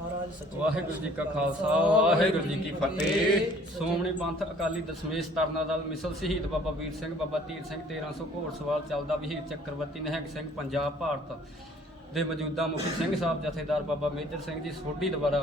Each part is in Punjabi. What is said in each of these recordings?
ਵਾਹਿਗੁਰੂ ਜੀ ਕਾ ਖਾਲਸਾ ਵਾਹਿਗੁਰੂ ਜੀ ਕੀ ਫਤਿਹ। ਸੋਮਣੀ ਪੰਥ ਅਕਾਲੀ ਦਸਮੇਸ਼ ਤਰਨਾ ਦਲ ਮਿਸਲ ਸ਼ਹੀਦ ਬਾਬਾ ਵੀਰ ਸਿੰਘ ਬਾਬਾ ਧੀਰ ਸਿੰਘ 1300 ਘੋੜਸਵਾਲ ਚੱਲਦਾ। ਵਹੀਰ ਚੱਕਰਵਰਤੀ ਨਿਹੰਗ ਸਿੰਘ ਪੰਜਾਬ ਭਾਰਤ ਦੇ ਮੌਜੂਦਾ ਮੁਖੀ ਸਿੰਘ ਸਾਹਿਬ ਜਥੇਦਾਰ ਬਾਬਾ ਮੇਜਰ ਸਿੰਘ ਜੀ ਸੋਢੀ ਦੁਆਰਾ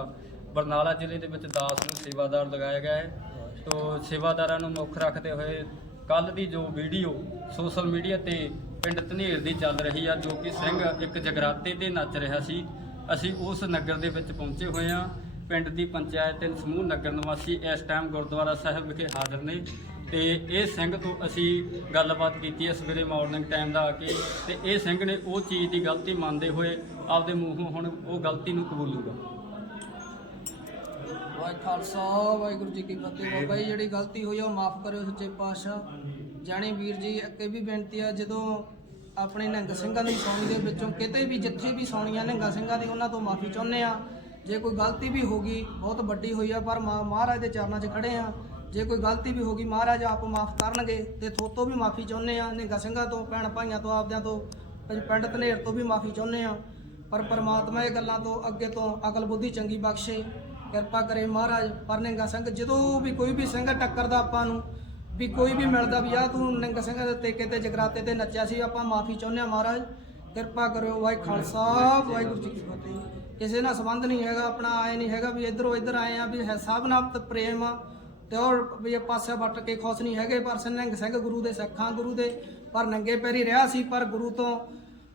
ਬਰਨਾਲਾ ਜ਼ਿਲ੍ਹੇ ਦੇ ਵਿੱਚ ਦਾਸ ਨੂੰ ਸੇਵਾਦਾਰ ਲਗਾਇਆ ਗਿਆ ਹੈ। ਤੋ ਸੇਵਾਦਾਰਾਂ ਨੂੰ ਮੁੱਖ ਰੱਖਦੇ ਹੋਏ ਕੱਲ ਦੀ ਜੋ ਵੀਡੀਓ ਸੋਸ਼ਲ ਮੀਡੀਆ ਤੇ ਪਿੰਡ ਧਨੇਰ ਦੀ ਚੱਲ ਰਹੀ ਆ ਜੋ ਕਿ ਸਿੰਘ ਇੱਕ ਜਗਰਾਤੇ ਤੇ ਨੱਚ ਰਿਹਾ ਸੀ। ਅਸੀਂ ਉਸ ਨਗਰ ਦੇ ਵਿੱਚ ਪਹੁੰਚੇ ਹੋਏ ਹਾਂ। ਪਿੰਡ ਦੀ ਪੰਚਾਇਤ ਤੇ ਸਮੂਹ ਨਗਰ ਨਿਵਾਸੀ ਇਸ ਟਾਈਮ ਗੁਰਦੁਆਰਾ ਸਾਹਿਬ ਵਿਖੇ ਹਾਜ਼ਰ ਨੇ ਤੇ ਇਹ ਸਿੰਘ ਤੋਂ ਅਸੀਂ ਗੱਲਬਾਤ ਕੀਤੀ ਹੈ ਸਵੇਰੇ ਮਾਰਨਿੰਗ ਟਾਈਮ ਦਾ ਆ ਕੇ ਤੇ ਇਹ ਸਿੰਘ ਨੇ ਉਹ ਚੀਜ਼ ਦੀ ਗਲਤੀ ਮੰਨਦੇ ਹੋਏ ਆਪਦੇ ਮੂੰਹੋਂ ਹੁਣ ਉਹ ਗਲਤੀ ਨੂੰ ਕਬੂਲੂਗਾ ਵਾਹਿ ਖਾਲਸਾ, ਵਾਹਿਗੁਰੂ ਜੀ ਕੀ ਫਤਿਹ। ਬਾਬਾ ਜੀ, ਜਿਹੜੀ ਗਲਤੀ ਹੋਈ ਆ, ਉਹ ਮਾਫ ਕਰਿਓ ਸੱਚੇ ਪਾਤਸ਼ਾਹ। ਜਾਣੀ ਵੀਰ ਜੀ, ਅੱਗੇ ਵੀ ਬੇਨਤੀ ਆ, ਜਦੋਂ ਆਪਣੇ ਨਿਹੰਗ ਸਿੰਘਾਂ ਦੀ ਸੌਣੀ ਦੇ ਵਿੱਚੋਂ ਕਿਤੇ ਵੀ ਜਿੱਥੇ ਵੀ ਸੌਣੀਆਂ ਨਿਹੰਗਾਂ ਸਿੰਘਾਂ ਦੀ, ਉਹਨਾਂ ਤੋਂ ਮਾਫੀ ਚਾਹੁੰਦੇ ਆ ਜੇ ਕੋਈ ਗਲਤੀ ਵੀ ਹੋ ਗਈ, ਬਹੁਤ ਵੱਡੀ ਹੋਈ ਆ, ਪਰ ਮਾ- ਮਹਾਰਾਜ ਦੇ ਚਰਨਾਂ 'ਚ ਖੜੇ ਆ ਜੇ ਕੋਈ ਗਲਤੀ ਵੀ ਹੋ ਗਈ, ਮਹਾਰਾਜ ਆਪ ਮਾਫ ਕਰਨਗੇ ਤੇ ਥੋਤੋਂ ਵੀ ਮਾਫੀ ਚਾਹੁੰਦੇ ਆ ਨਿਹੰਗਾਂ ਸਿੰਘਾਂ ਤੋਂ, ਭੈਣ ਭਾਈਆਂ ਤੋਂ, ਆਪਦਿਆਂ ਤੋਂ ਪਿੰਡ ਧਨੇਰ ਤੋਂ ਵੀ ਮਾਫੀ ਚਾਹੁੰਦੇ ਆ ਪਰ ਪਰਮਾਤਮਾ ਇਹ ਗੱਲਾਂ ਤੋਂ ਅੱਗੇ ਤੋਂ ਅਕਲ ਬੁੱਧੀ ਚੰਗੀ ਬਖਸ਼ੇ। ਕਿਰਪਾ ਕਰੇ ਮਹਾਰਾਜ, ਪਰ ਨਿਹੰਗਾ ਸਿੰਘ ਜਦੋਂ ਵੀ ਕੋਈ ਵੀ ਸਿੰਘ ਟੱਕਰਦਾ ਆਪਾਂ ਨੂੰ ਵੀ ਕੋਈ ਵੀ ਮਿਲਦਾ ਵੀ ਆ, ਤੂੰ ਨਿੰਗ ਸਿੰਘ ਦੇ ਤੇਕੇ ਤੇ ਜਗਰਾਤੇ ਤੇ ਨੱਚਿਆ ਸੀ, ਆਪਾਂ ਮਾਫੀ ਚਾਹੁੰਦੇ ਆ ਮਹਾਰਾਜ। ਕਿਰਪਾ ਕਰਿਓ, ਵਾਹਿ ਖਾਲਸਾ, ਵਾਹਿਗੁਰੂ ਜੀ ਕੀ ਫਤਿਹ। ਕਿਸੇ ਨਾਲ ਸੰਬੰਧ ਨਹੀਂ ਹੈਗਾ, ਆਪਣਾ ਆਏ ਨਹੀਂ ਹੈਗਾ ਵੀ ਇਧਰੋਂ ਇਧਰ ਆਏ ਆ, ਵੀ ਹੈ ਸਭ ਨਾਲ ਤੇ ਪ੍ਰੇਮ ਆ। ਤੇ ਉਹ ਵੀ ਇਹ ਪਾਸੇ ਵੱਟ ਕੇ ਖੁਸ਼ ਨਹੀਂ ਹੈਗੇ, ਪਰ ਨਿਹੰਗ ਸਿੰਘ ਗੁਰੂ ਦੇ ਸਿੱਖਾਂ, ਗੁਰੂ ਦੇ ਪਰ ਨੰਗੇ ਪੈਰੀ ਰਿਹਾ ਸੀ, ਪਰ ਗੁਰੂ ਤੋਂ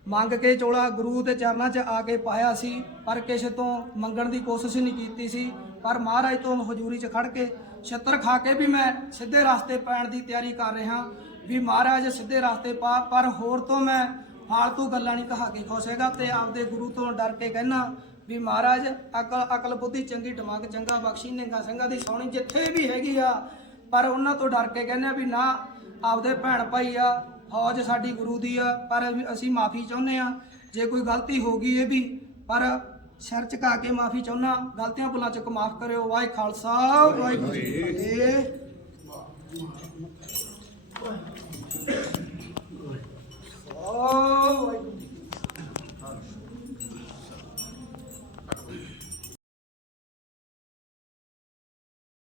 ਮੰਗ ਕੇ ਚੋਲਾ ਗੁਰੂ ਦੇ ਚਰਨਾਂ 'ਚ ਆ ਕੇ ਪਾਇਆ ਸੀ, ਪਰ ਕਿਸੇ ਤੋਂ ਮੰਗਣ ਦੀ ਕੋਸ਼ਿਸ਼ ਨਹੀਂ ਕੀਤੀ ਸੀ। ਪਰ ਮਹਾਰਾਜ ਤੋਂ ਹਜ਼ੂਰੀ 'ਚ ਖੜ ਕੇ ਛਿੱਤਰ ਖਾ ਕੇ ਵੀ ਮੈਂ ਸਿੱਧੇ ਰਸਤੇ ਪੈਣ ਦੀ ਤਿਆਰੀ ਕਰ ਰਿਹਾ ਵੀ ਮਹਾਰਾਜ ਸਿੱਧੇ ਰਸਤੇ ਪਾ, ਪਰ ਹੋਰ ਤੋਂ ਮੈਂ ਫਾਲਤੂ ਗੱਲਾਂ ਨਹੀਂ ਕਹਾ ਕੇ ਖੁਸ਼ ਹੈਗਾ ਤੇ ਆਪਦੇ ਗੁਰੂ ਤੋਂ ਡਰ ਕੇ ਕਹਿਣਾ ਵੀ ਮਹਾਰਾਜ, ਅਕਲ ਅਕਲ ਬੁੱਧੀ ਚੰਗੀ, ਦਿਮਾਗ ਚੰਗਾ, ਬਖਸ਼ੀ, ਨਿੰਗਾ ਸਿੰਘਾਂ ਦੀ ਸੋਹਣੀ ਜਿੱਥੇ ਵੀ ਹੈਗੀ ਆ। ਪਰ ਉਹਨਾਂ ਤੋਂ ਡਰ ਕੇ ਕਹਿੰਦੇ ਆ ਵੀ ਨਾ, ਆਪਦੇ ਭੈਣ ਭਾਈ ਆ, ਫੌਜ ਸਾਡੀ ਗੁਰੂ ਦੀ ਆ, ਪਰ ਵੀ ਅਸੀਂ ਮਾਫੀ ਚਾਹੁੰਦੇ ਆ। ਜੇ ਕੋਈ ਗਲਤੀ ਹੋ ਗਈ ਇਹ ਵੀ, ਪਰ ਸਿਰ ਝੁਕਾ ਕੇ ਮਾਫੀ ਚਾਹੁੰਨਾ, ਗਲਤੀਆਂ ਭੁੱਲਾਂ ਚ ਮਾਫ ਕਰਿਓ। ਵਾਹਿ ਖਾਲਸਾ, ਵਾਹਿਗੁਰੂ ਜੀ ਕੀ ਫਤਿਹ।